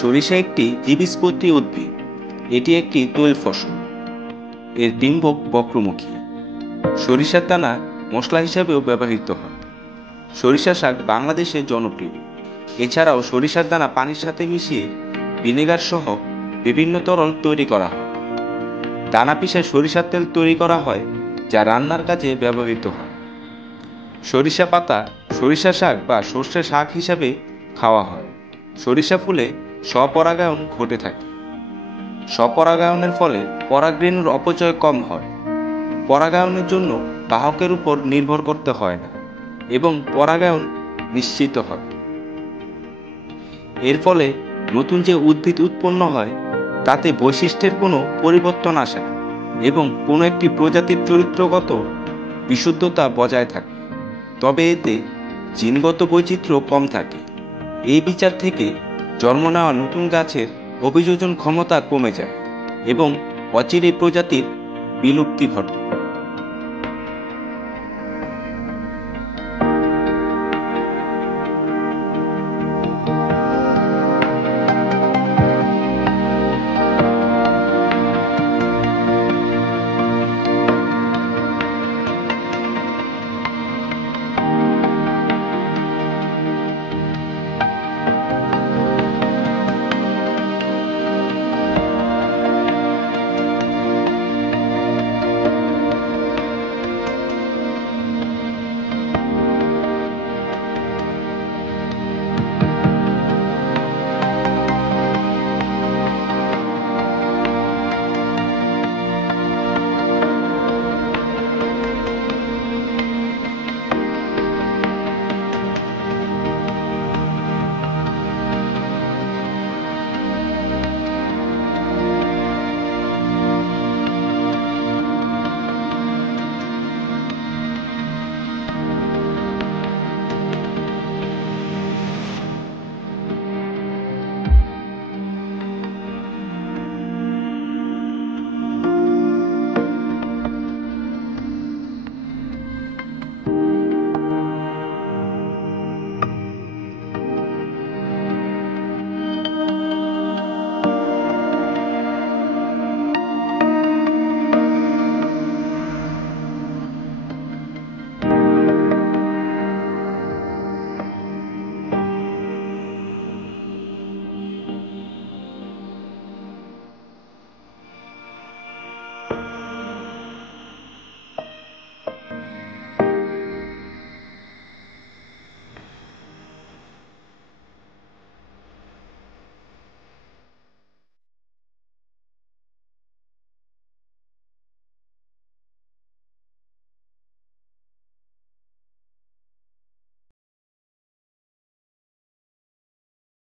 সরিষা একটি দ্বিবীজপত্রী উদ্ভিদ। এটি একটি তৈল ফসল। এর ডিম্ব বক্রমুখী। সরিষার দানা মশলা হিসাবেও ব্যবহৃত হয়। সরিষা শাক বাংলাদেশে জনপ্রিয়। এছাড়াও সরিষার দানা পানির সাথে মিশিয়ে ভিনেগার সহ বিভিন্ন তরল তৈরি করা হয়। দানা পিষে সরিষার তেল তৈরি করা হয়, যা রান্নার কাজে ব্যবহৃত হয়। সরিষা পাতা সরিষা শাক বা সর্ষে শাক হিসাবে খাওয়া হয়। সরিষা ফুলে স্বপরাগায়ন ঘটে থাকে। স্বপরাগায়নের ফলে পরাগরেণুর অপচয় কম হয়। পরাগায়নের জন্য বাহকের উপর নির্ভর করতে হয় না এবং পরাগায়ন নিশ্চিত হয়। এর ফলে নতুন যে উদ্ভিদ উৎপন্ন হয় তাতে বৈশিষ্ট্যের কোনো পরিবর্তন আসে না এবং কোনো একটি প্রজাতির চরিত্রগত বিশুদ্ধতা বজায় থাকে। তবে এতে জিনগত বৈচিত্র্য কম থাকে। এই বিচার থেকে জন্ম নেওয়া নতুন গাছের অভিযোজন ক্ষমতা কমে যায় এবং অচিরে প্রজাতির বিলুপ্তি ঘটে।